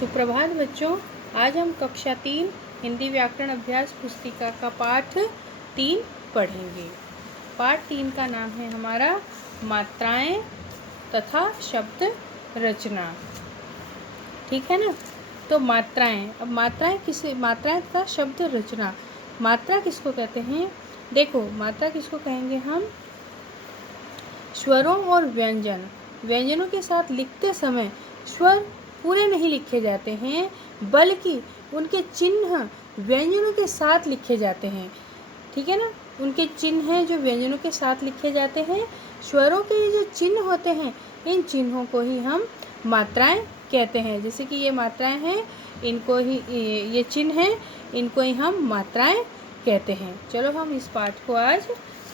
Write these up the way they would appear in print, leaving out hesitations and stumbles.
सुप्रभात बच्चों। आज हम कक्षा 3 हिंदी व्याकरण अभ्यास पुस्तिका का पाठ 3 पढ़ेंगे। पाठ 3 का नाम है हमारा मात्राएं तथा शब्द रचना। ठीक है ना। तो मात्राएं, अब मात्राएं तथा शब्द रचना। मात्रा किसको कहते हैं? देखो, मात्रा किसको कहेंगे हम? स्वरों और व्यंजनों के साथ लिखते समय स्वर पूरे नहीं लिखे जाते हैं, बल्कि उनके चिन्ह व्यंजनों के साथ लिखे जाते हैं। ठीक है ना। उनके चिन्ह हैं जो व्यंजनों के साथ लिखे जाते हैं। स्वरों के जो चिन्ह होते हैं, इन चिन्हों को ही हम मात्राएं कहते हैं। जैसे कि ये मात्राएं हैं, इनको ही, ये चिन्ह हैं, इनको ही हम मात्राएं कहते हैं। चलो हम इस पाठ को आज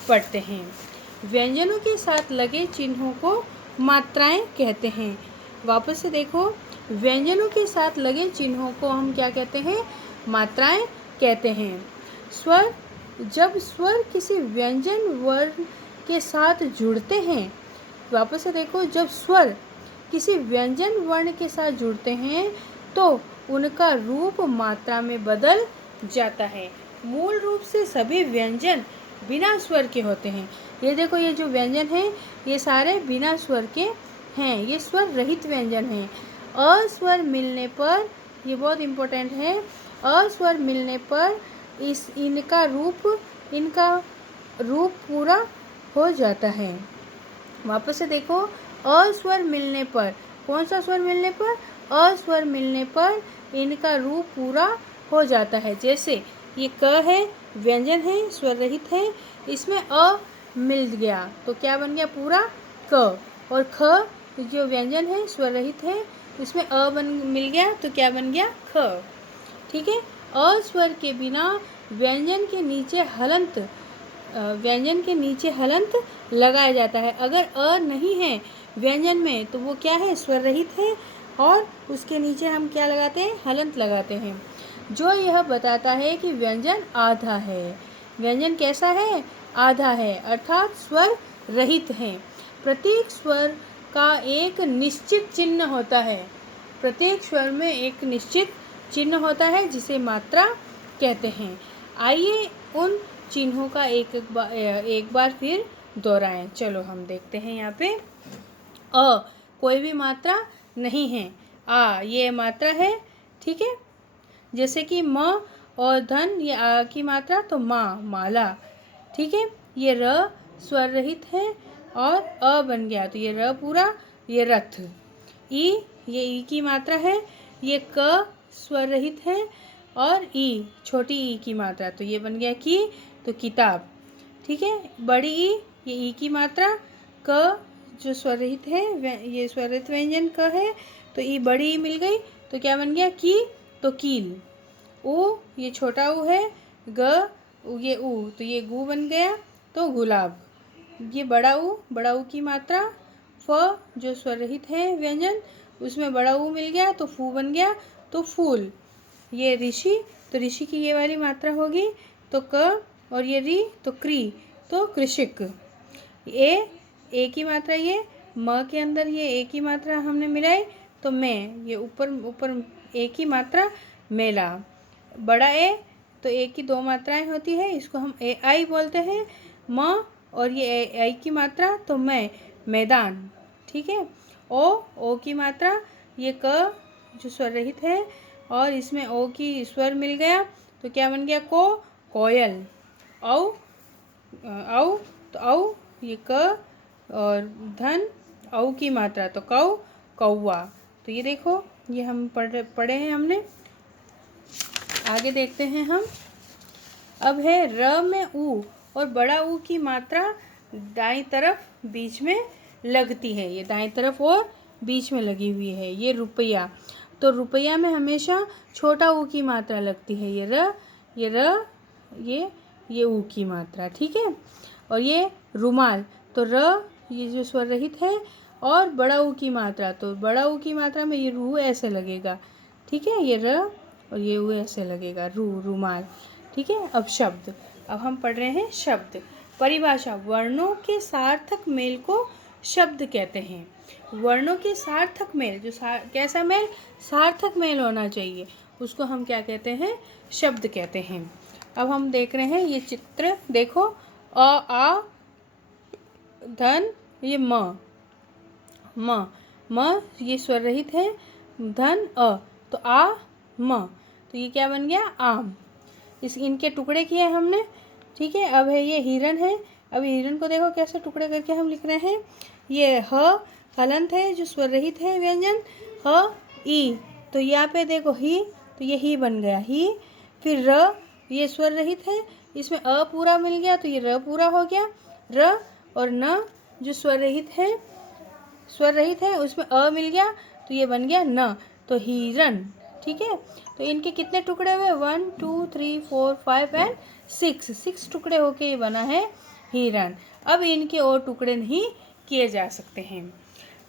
पढ़ते हैं। व्यंजनों के साथ लगे चिन्हों को मात्राएं कहते हैं। वापस से देखो, व्यंजनों के साथ लगे चिन्हों को हम क्या कहते हैं? मात्राएं कहते हैं। जब स्वर किसी व्यंजन वर्ण के साथ जुड़ते हैं, वापस से देखो, जब स्वर किसी व्यंजन वर्ण के साथ जुड़ते हैं तो उनका रूप मात्रा में बदल जाता है। मूल रूप से सभी व्यंजन बिना स्वर के होते हैं। ये देखो, ये जो व्यंजन हैं, ये सारे बिना स्वर के हैं, ये स्वर रहित व्यंजन हैं। अस्वर मिलने पर, ये बहुत इम्पोर्टेंट है, अस्वर मिलने पर इनका रूप पूरा हो जाता है। वापस से देखो, अस्वर मिलने पर, कौन सा स्वर मिलने पर? अस्वर मिलने पर इनका रूप पूरा हो जाता है। जैसे ये क है, व्यंजन है, स्वर रहित है, इसमें अ मिल गया तो क्या बन गया? पूरा क। और ख जो व्यंजन है, स्वर रहित है, इसमें मिल गया तो क्या बन गया? ख। ठीक है। अस्वर के बिना व्यंजन के नीचे हलंत लगाया जाता है। अगर अ नहीं है व्यंजन में तो वो क्या है? स्वर रहित है, और उसके नीचे हम क्या लगाते हैं? हलंत लगाते हैं, जो यह बताता है कि व्यंजन आधा है। व्यंजन कैसा है? आधा है, अर्थात स्वर रहित है। प्रत्येक स्वर का एक निश्चित चिन्ह होता है। प्रत्येक स्वर में एक निश्चित चिन्ह होता है जिसे मात्रा कहते हैं। आइए उन चिन्हों का एक बार फिर दोहराएं। चलो हम देखते हैं। यहाँ पे अ कोई भी मात्रा नहीं है। आ ये मात्रा है। ठीक है। जैसे कि म और धन, ये आ की मात्रा, तो माँ माला। ठीक है। ये र स्वर रहित है और अ बन गया तो ये र पूरा, ये रथ। ई, ये ई की मात्रा है, ये क स्वर रहित है और ई छोटी ई की मात्रा, तो ये बन गया की, तो किताब। ठीक है। बड़ी ई, ये ई की मात्रा, क जो स्वर रहित है, ये स्वर रहित व्यंजन क है, तो ई बड़ी ई मिल गई तो क्या बन गया? की, तो कील। ऊ, ये छोटा ऊ है, ग ये ऊ, तो ये गू बन गया तो गुलाब। ये बड़ा ऊ की मात्रा, फ जो स्वर रहित है व्यंजन, उसमें बड़ा ऊ मिल गया तो फू बन गया तो फूल। ये ऋषि, तो ऋषि की ये वाली मात्रा होगी तो क, और ये री तो क्री, तो कृषिक। ए की मात्रा, ये म के अंदर ये ए की मात्रा हमने मिलाई तो मैं, ये ऊपर ए की मात्रा, मेला। बड़ा ए, तो ए की दो मात्राएं होती है, इसको हम ए आई बोलते हैं। म और ये आई की मात्रा, तो मैं, मैदान। ठीक है। ओ की मात्रा, ये क जो स्वर रहित है और इसमें ओ की स्वर मिल गया तो क्या बन गया? को, कोयल। औ तो औ, ये क और धन, औ की मात्रा, तो कौ, कौवा। तो ये देखो, ये हम पढ़े हैं हमने। आगे देखते हैं हम। अब है र में ऊ, और बड़ा ऊ की मात्रा दाईं तरफ बीच में लगती है। ये दाईं तरफ और बीच में लगी हुई है। ये रुपया, तो रुपया में हमेशा छोटा ऊ की मात्रा लगती है। ये ऊ की मात्रा। ठीक है। और ये रुमाल, तो र ये जो स्वर रहित है और बड़ा ऊ की मात्रा, तो बड़ा ऊ की मात्रा में ये रू ऐसे लगेगा। ठीक है। ये र और ये ऊ ऐसे लगेगा, रुमाल। ठीक है। अब शब्द, अब हम पढ़ रहे हैं शब्द। परिभाषा, वर्णों के सार्थक मेल को शब्द कहते हैं। वर्णों के सार्थक मेल, जो कैसा मेल, सार्थक मेल होना चाहिए, उसको हम क्या कहते हैं, शब्द कहते हैं। अब हम देख रहे हैं ये चित्र, देखो अ आ धन, ये म ये स्वर रहित है, धन अ, तो आ म, तो ये क्या बन गया, आम। इनके टुकड़े किए हमने, ठीक है। अब है ये हिरन है, अब हिरन को देखो कैसे टुकड़े करके हम लिख रहे हैं। ये ह हलंत है जो स्वर रहित है व्यंजन, ह ई, तो यहाँ पे देखो ही, तो ये ही बन गया ही। फिर र, ये स्वर रहित है, इसमें अ पूरा मिल गया तो ये र पूरा हो गया, र। और न जो स्वर रहित है उसमें अ मिल गया तो ये बन गया न, तो हिरन, ठीक है। तो इनके कितने टुकड़े हुए, 1 2 3 4 5 एंड 6 टुकड़े होके ये बना है हिरन। अब इनके और टुकड़े नहीं किए जा सकते हैं।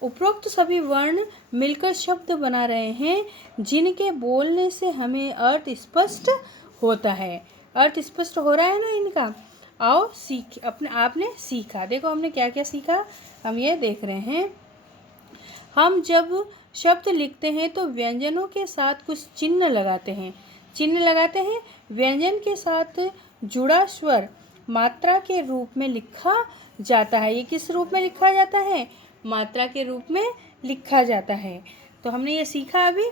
उपरोक्त सभी वर्ण मिलकर शब्द बना रहे हैं जिनके बोलने से हमें अर्थ स्पष्ट होता है। अर्थ स्पष्ट हो रहा है ना इनका। आओ सीख, अपने आपने सीखा, देखो हमने क्या क्या सीखा, हम ये देख रहे हैं। हम जब शब्द लिखते हैं तो व्यंजनों के साथ कुछ चिन्ह लगाते हैं। व्यंजन के साथ जुड़ा स्वर मात्रा के रूप में लिखा जाता है। ये किस रूप में लिखा जाता है, मात्रा के रूप में लिखा जाता है। तो हमने ये सीखा अभी।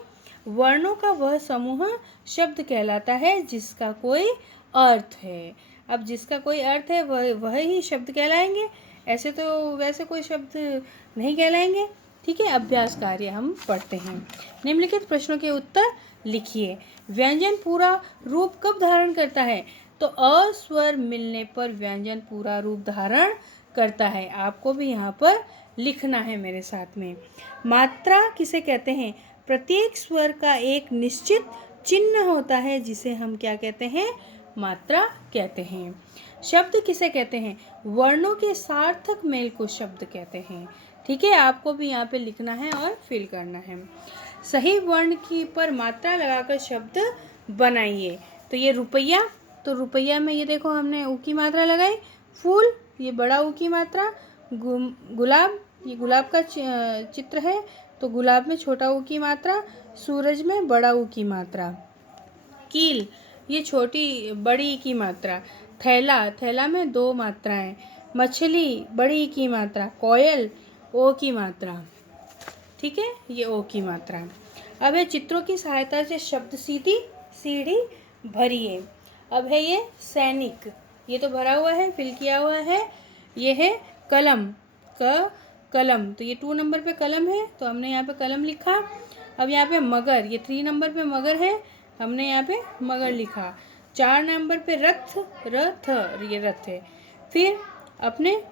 वर्णों का वह समूह शब्द कहलाता है जिसका कोई अर्थ है। अब जिसका कोई अर्थ है वह ही शब्द कहलाएंगे, ऐसे तो वैसे कोई शब्द नहीं कहलाएंगे, ठीक है। अभ्यास कार्य हम पढ़ते हैं। निम्नलिखित प्रश्नों के उत्तर लिखिए। व्यंजन पूरा रूप कब धारण करता है, तो अ स्वर मिलने पर व्यंजन पूरा रूप धारण करता है। आपको भी यहाँ पर लिखना है मेरे साथ में। मात्रा किसे कहते हैं, प्रत्येक स्वर का एक निश्चित चिन्ह होता है जिसे हम क्या कहते हैं, मात्रा कहते हैं। शब्द किसे कहते हैं, वर्णों के सार्थक मेल को शब्द कहते हैं, ठीक है। आपको भी यहाँ पे लिखना है और फिल करना है। सही वर्ण की पर मात्रा लगाकर शब्द बनाइए। तो ये रुपया, तो रुपया में ये देखो हमने ऊ की मात्रा लगाई। फूल, ये बड़ा ऊ की मात्रा। गुलाब, ये गुलाब का चित्र है तो गुलाब में छोटा ऊ की मात्रा। सूरज में बड़ा ऊ की मात्रा। कील, ये छोटी बड़ी की मात्रा। थैला में 2 मात्राएं। मछली, बड़ी की मात्रा। कोयल, ओ की मात्रा, ठीक है, ये ओ की मात्रा। अब है चित्रों की सहायता से शब्द सीढ़ी भरिए। अब है ये सैनिक, ये तो भरा हुआ है, फिल किया हुआ है। ये है कलम, कलम, तो ये 2 नंबर पे कलम है तो हमने यहाँ पे कलम लिखा। अब यहाँ पे मगर, ये 3 नंबर पे मगर है, हमने यहाँ पे मगर लिखा। 4 नंबर पे रथ, ये रथ है। फिर अपने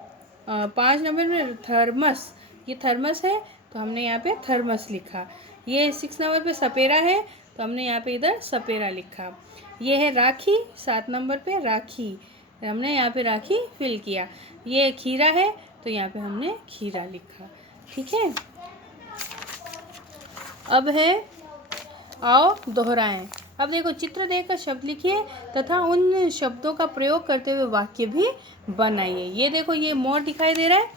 5 नंबर में थर्मस, ये थर्मस है तो हमने यहाँ पे थर्मस लिखा। ये 6 नंबर पे सपेरा है तो हमने यहाँ पे इधर सपेरा लिखा। ये है राखी, 7 नंबर पे राखी, हमने यहाँ पे राखी फिल किया। ये खीरा है तो यहाँ पे हमने खीरा लिखा, ठीक है। अब है आओ दोहराएं। अब देखो चित्र देखकर शब्द लिखिए तथा उन शब्दों का प्रयोग करते हुए वाक्य भी बनाइए। ये देखो ये मोर दिखाई दे रहा है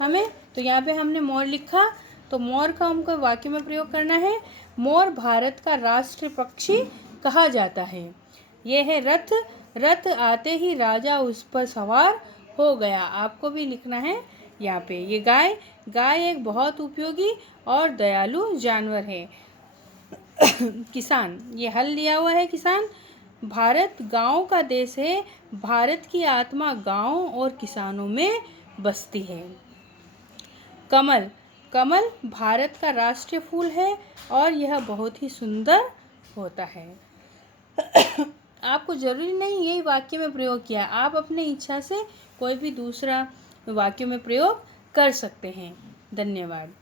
हमें, तो यहाँ पे हमने मोर लिखा, तो मोर का हमको वाक्य में प्रयोग करना है। मोर भारत का राष्ट्रीय पक्षी कहा जाता है। ये है रथ, रथ आते ही राजा उस पर सवार हो गया। आपको भी लिखना है यहाँ पे। ये गाय, गाय एक बहुत उपयोगी और दयालु जानवर है। किसान, ये हल लिया हुआ है किसान। भारत गांव का देश है, भारत की आत्मा गांव और किसानों में बसती है। कमल, कमल भारत का राष्ट्रीय फूल है और यह बहुत ही सुंदर होता है। आपको जरूरी नहीं यही वाक्य में प्रयोग किया, आप अपने इच्छा से कोई भी दूसरा वाक्य में प्रयोग कर सकते हैं। धन्यवाद।